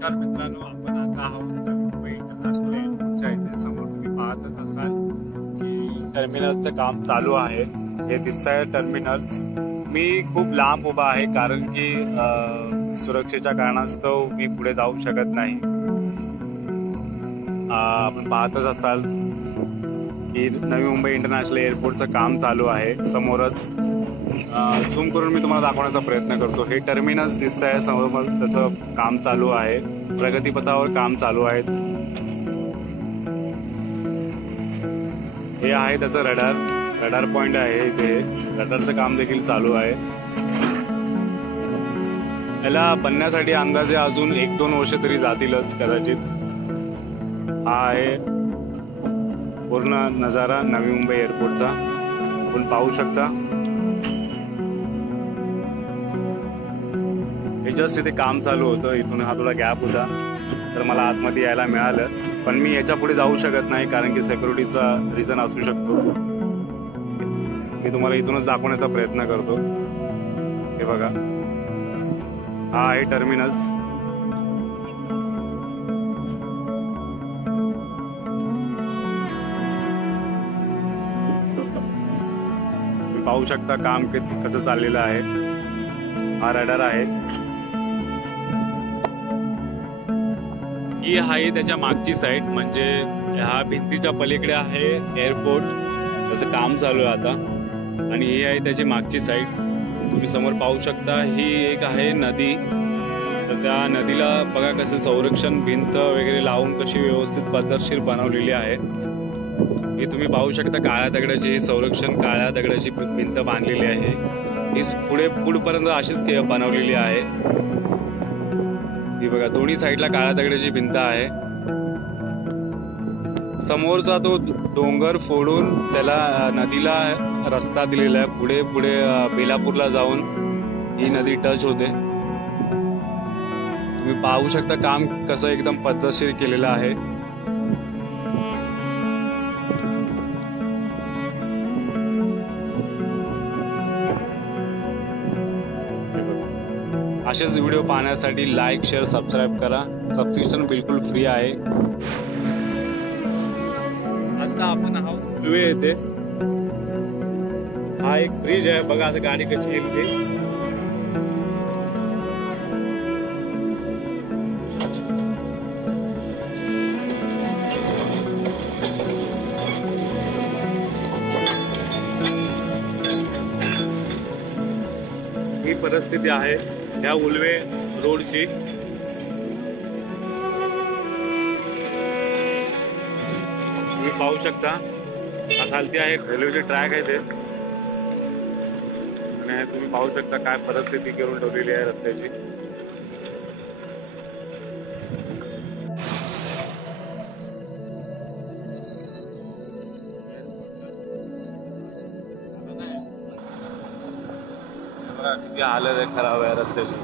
नमस्कार मित्रांनो, आपण आता आहोत नवी मुंबई इंटरनॅशनल एअरपोर्टच्या इथे. समोर तुम्ही पाहतच असाल की टर्मिनलचं काम चालू आहे. हे दिसतंय टर्मिनल्स. मी खूप लांब उभा आहे कारण की सुरक्षेच्या कारणास्तव मी पुढे जाऊ शकत नाही. आपण पाहतच असाल की नवी मुंबई इंटरनॅशनल एअरपोर्टचं काम चालू आहे समोरच. झूम करून मी तुम्हाला दाखवण्याचा प्रयत्न करतो. हे टर्मिनस दिसत आहे समोर, त्याचं काम चालू आहे. प्रगतीपथावर काम चालू आहे. हे आहे त्याचं रडार पॉइंट आहे. इथे रडारचं काम देखील चालू आहे. याला बनण्यासाठी अंदाजे अजून 1-2 वर्ष तरी जातीलच कदाचित. हा आहे पूर्ण नजारा नवी मुंबई एअरपोर्टचा. आपण पाहू शकता. जस्ट इथे काम चालू होतं. इथून हा थोडा गॅप होता तर मला आतमध्ये यायला मिळालं, पण मी याच्या पुढे जाऊ शकत नाही कारण की सिक्युरिटीचा रिझन असू शकतो. मी तुम्हाला इथूनच दाखवण्याचा प्रयत्न करतो. हे बघा, हा आहे टर्मिनस. तुम्ही पाहू शकता काम कसं चाललेलं आहे. हा रडार आहे. ही आहे त्याच्या मागची साईड, म्हणजे ह्या भिंतीच्या पलीकडे आहे एअरपोर्ट. त्याचं काम चालू आहे आता. आणि ही आहे त्याची मागची साईड. तुम्ही समोर पाहू शकता. ही एक आहे नदी. तर त्या नदीला बघा कसं संरक्षण भिंत वगैरे लावून कशी व्यवस्थित पद्धतशीर बनवलेली आहे. ही तुम्ही पाहू शकता. काळ्या दगडाची संरक्षण, काळ्या दगडाची भिंत बांधलेली आहे. ही पुढपर्यंत अशीच बनवलेली आहे. ही बघा, दोन्ही साईडला काळ्या दगडाची भिंत आहे. समोरचा तो डोंगर फोडून त्याला नदीला रस्ता दिलेला आहे. पुढे बेलापूरला जाऊन ही नदी टच होते. तुम्ही पाहू शकता काम कसं एकदम पद्धतशीर केलेलं आहे. असेच व्हिडिओ पाहण्यासाठी लाईक, शेअर, सबस्क्राईब करा. सबस्क्रिप्शन बिलकुल फ्री आहे. आता आपण आहोत उल्वे येथे. हा एक ब्रिज आहे. बघा आता गाडी कशी येईल ते. ही परिस्थिती आहे या उल्वे रोडची. तुम्ही पाहू शकता. हा खालती आहे रेल्वेचे ट्रॅक आहे ते. आणि तुम्ही पाहू शकता काय परिस्थिती करून ठेवलेली आहे रस्त्याची. किती हालत आहे, खराब आहे रस्त्याची.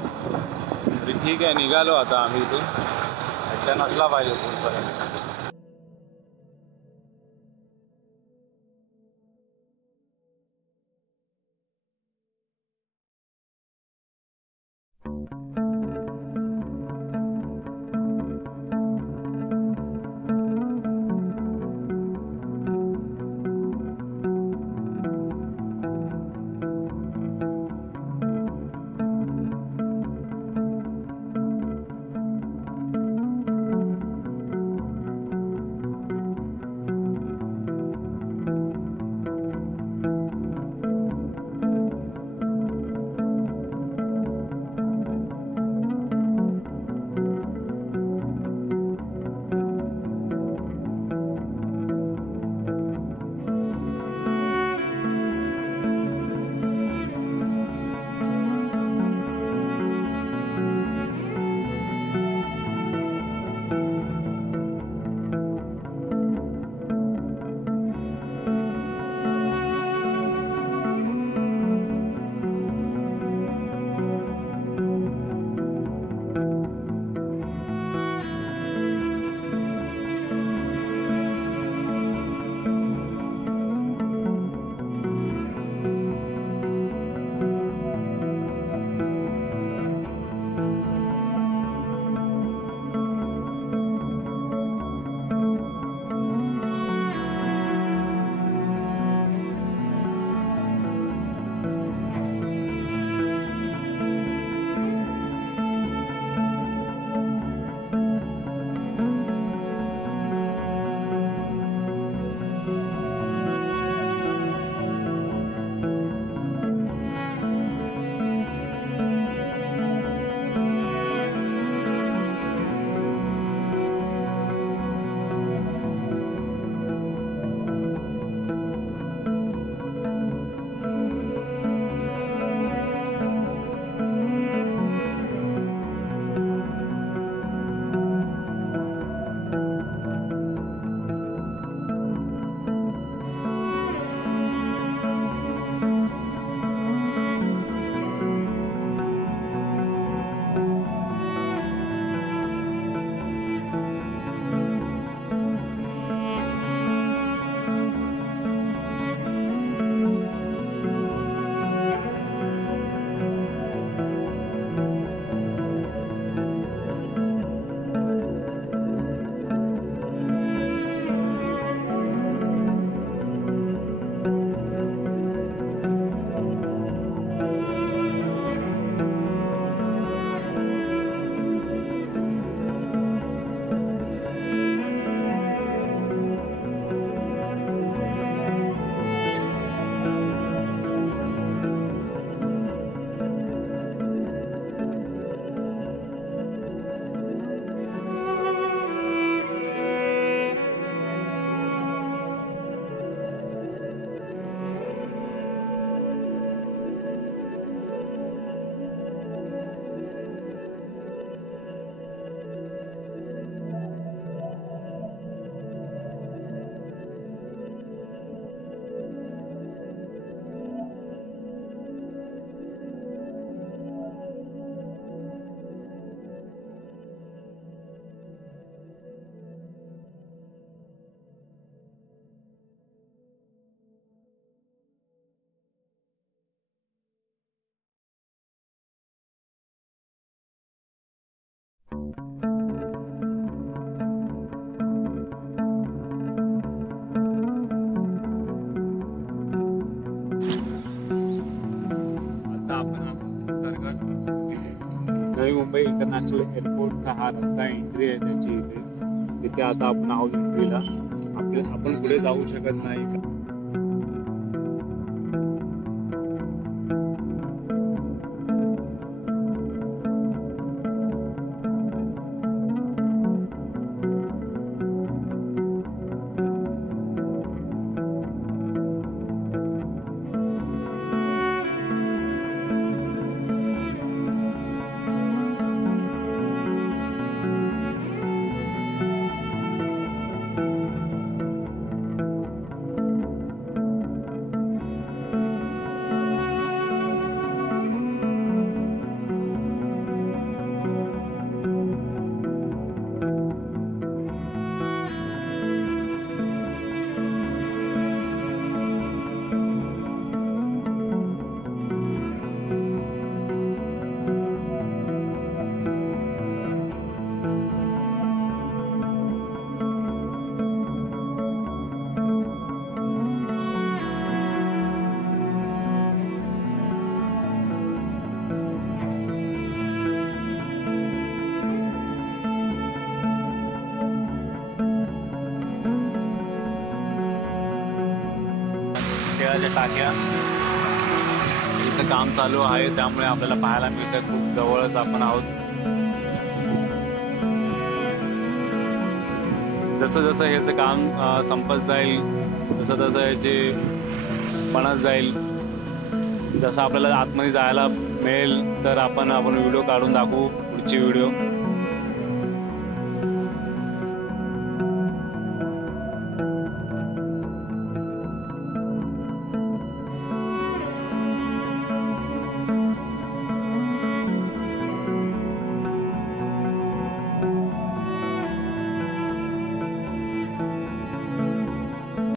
तरी ठीक आहे, निघालो आता आम्ही इथून. अच्छा नसला पाहिजे पुढपर्यंत. आता आपण नवी मुंबई इंटरनॅशनल एअरपोर्टचा हा रस्ता एंट्री आहे त्याची इथे. तिथे आता आपण आहोत एंट्रीला. आपण पुढे जाऊ शकत नाही. तेलाच्या टाक्या इथं काम चालू आहे, त्यामुळे आपल्याला पाहायला मिळतं. खूप जवळच आपण आहोत. जसं जसं ह्याचं काम संपत जाईल, तसं तसं ह्याची बनत जाईल. जसं आपल्याला आतमध्ये जायला मिळेल तर आपण व्हिडिओ काढून दाखवू पुढची व्हिडिओ.